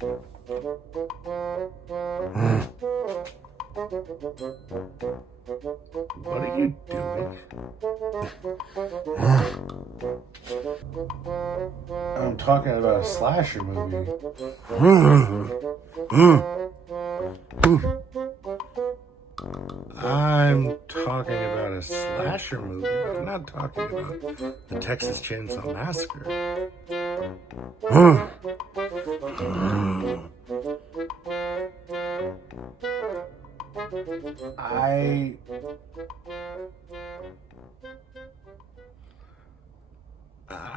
What are you doing? I'm talking about a slasher movie. I'm talking about a slasher movie, but I'm not talking about the Texas Chainsaw Massacre.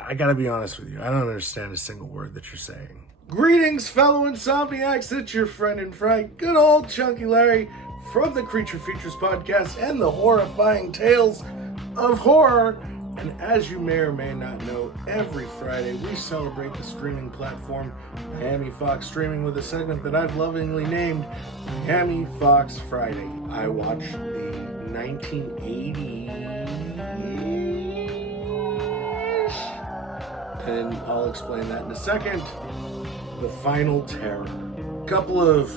I gotta be honest with you, I don't understand a single word that you're saying. Greetings, fellow insomniacs, it's your friend and friend, good old Chunky Larry, from the Creature Features podcast and the horrifying tales of horror. And as you may or may not know, every Friday we celebrate the streaming platform Miami Fox Streaming with a segment that I've lovingly named Miami Fox Friday. I watched the 1980s, and I'll explain that in a second. The Final Terror. A couple of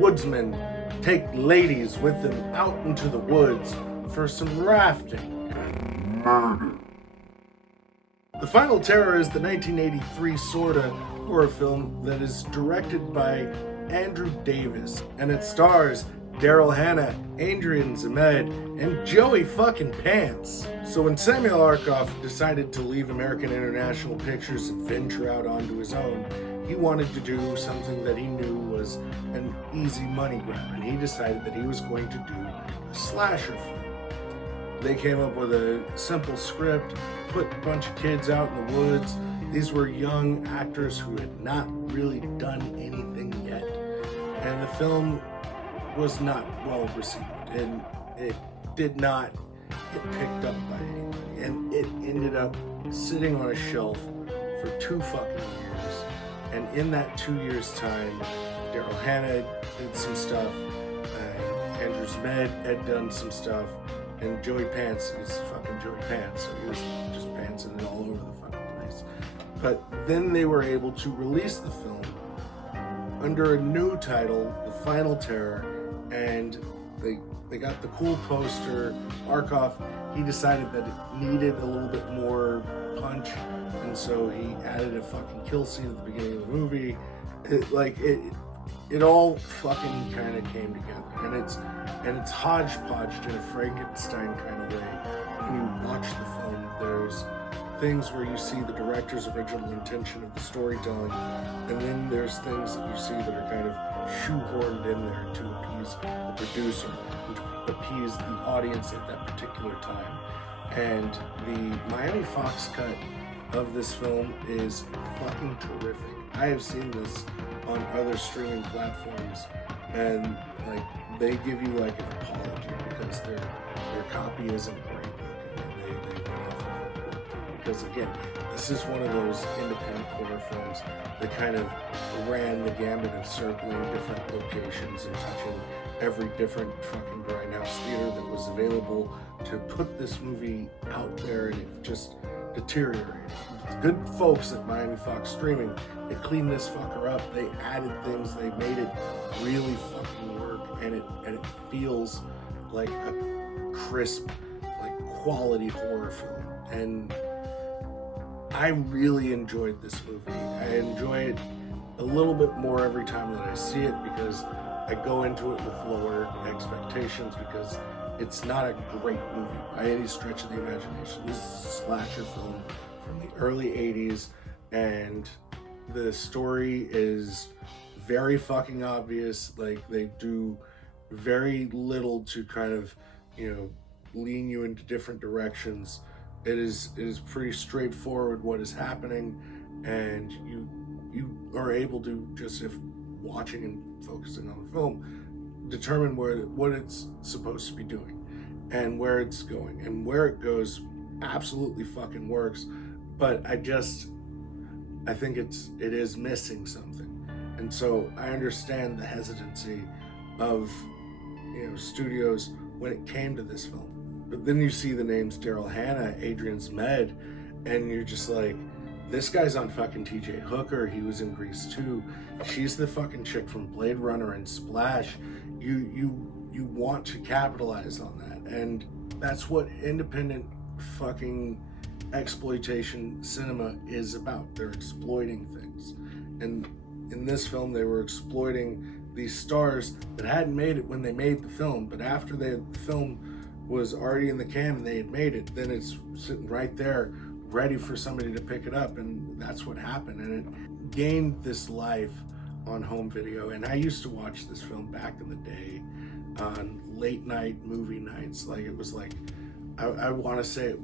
woodsmen take ladies with them out into the woods for some rafting. The Final Terror is the 1983 sorta horror film that is directed by Andrew Davis, and it stars Daryl Hannah, Adrian Zmed, and Joey fucking Pants. So when Samuel Arkoff decided to leave American International Pictures and venture out onto his own, he wanted to do something that he knew was an easy money grab, and he decided that he was going to do a slasher film. They came up with a simple script, put a bunch of kids out in the woods. These were young actors who had not really done anything yet, and the film was not well received, and it did not get picked up by anybody, and it ended up sitting on a shelf for 2 fucking years. And in that 2 years' time, Daryl Hannah did some stuff, Andrew Zmed had done some stuff, and Joey Pants is fucking Joey Pants, so he was just pantsing it all over the fucking place. But then they were able to release the film under a new title, The Final Terror, and they got the cool poster. Arkoff, he decided that it needed a little bit more punch, and so he added a fucking kill scene at the beginning of the movie. It all fucking kind of came together, and it's hodgepodged in a Frankenstein kind of way. When you watch the film, there's things where you see the director's original intention of the storytelling, and then there's things that you see that are kind of shoehorned in there to appease the producer and to appease the audience at that particular time. And the Miami Fox cut of this film is fucking terrific. I have seen this on other streaming platforms, and like they give you like an apology because their copy isn't great looking, and they went off of it. Because again, this is one of those independent horror films that kind of ran the gambit of circling different locations and touching every different fucking grindhouse theater that was available to put this movie out there, and it just deteriorated. Good folks at Miami Fox Streaming, they cleaned this fucker up, they added things, they made it really fucking work, and it feels like a crisp, like quality horror film. And I really enjoyed this movie. I enjoy it a little bit more every time that I see it, because I go into it with lower expectations, because it's not a great movie by any stretch of the imagination. This is a slasher film from the early 80s, and the story is very fucking obvious. Like, they do very little to kind of, lean you into different directions. It is pretty straightforward what is happening, and you are able to, just if watching and focusing on the film, determine what it's supposed to be doing and where it's going, and where it goes absolutely fucking works. But I think it is missing something. And so I understand the hesitancy of studios when it came to this film. But then you see the names Daryl Hannah, Adrian Zmed, and you're just like, This guy's on fucking TJ Hooker. He was in Grease 2. She's the fucking chick from Blade Runner and Splash. You want to capitalize on that. And that's what independent fucking exploitation cinema is about. They're exploiting things. And in this film, they were exploiting these stars that hadn't made it when they made the film, but after the film was already in the can and they had made it, then it's sitting right there ready for somebody to pick it up. And that's what happened. And it gained this life on home video. And I used to watch this film back in the day on late night movie nights. Like, it was like, I want to say it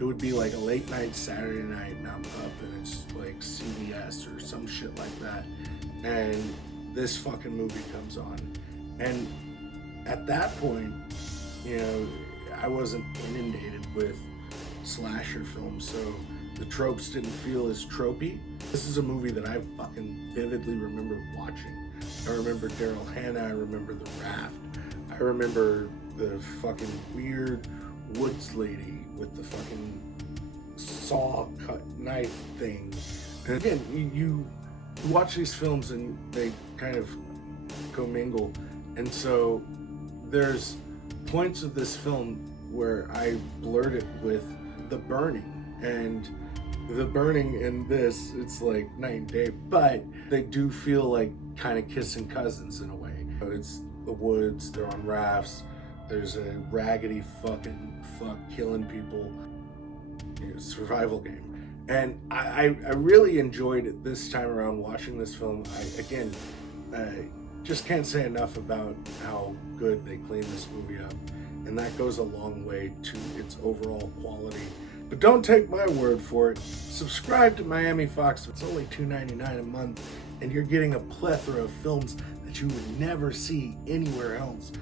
would be like a late night Saturday night, and I'm up and it's like CBS or some shit like that, and this fucking movie comes on. And at that point, you know, I wasn't inundated with slasher films, so the tropes didn't feel as tropey. This is a movie that I fucking vividly remember watching. I remember Daryl Hannah, I remember The Raft, I remember the fucking weird woods lady with the fucking saw cut knife thing. And again, you watch these films and they kind of commingle. And so there's points of this film where I blurred it with The Burning. And The Burning in this, it's like night and day, but they do feel like kind of kissing cousins in a way. It's the woods, they're on rafts, there's a raggedy fucking fuck killing people, you know, survival game. And I really enjoyed it this time around watching this film. I just can't say enough about how good they cleaned this movie up. And that goes a long way to its overall quality. But don't take my word for it. Subscribe to Miami Fox. It's only $2.99 a month, and you're getting a plethora of films that you would never see anywhere else.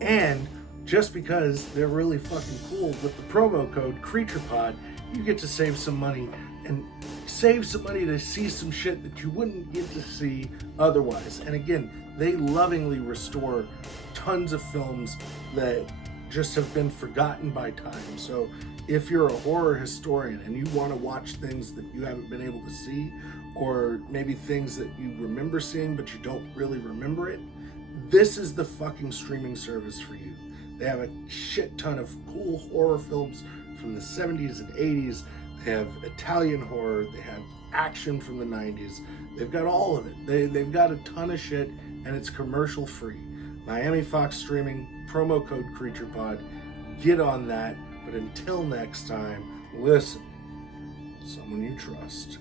And just because they're really fucking cool, with the promo code CreaturePod, you get to save some money, and save some money to see some shit that you wouldn't get to see otherwise. And again, they lovingly restore tons of films that just have been forgotten by time. So if you're a horror historian and you want to watch things that you haven't been able to see, or maybe things that you remember seeing but you don't really remember it, this is the fucking streaming service for you. They have a shit ton of cool horror films from the 70s and 80s. They have Italian horror. They have action from the 90s. They've got all of it. They've got a ton of shit, and it's commercial free. Miami Fox Streaming, promo code CreaturePod. Get on that. But until next time, listen, someone you trust.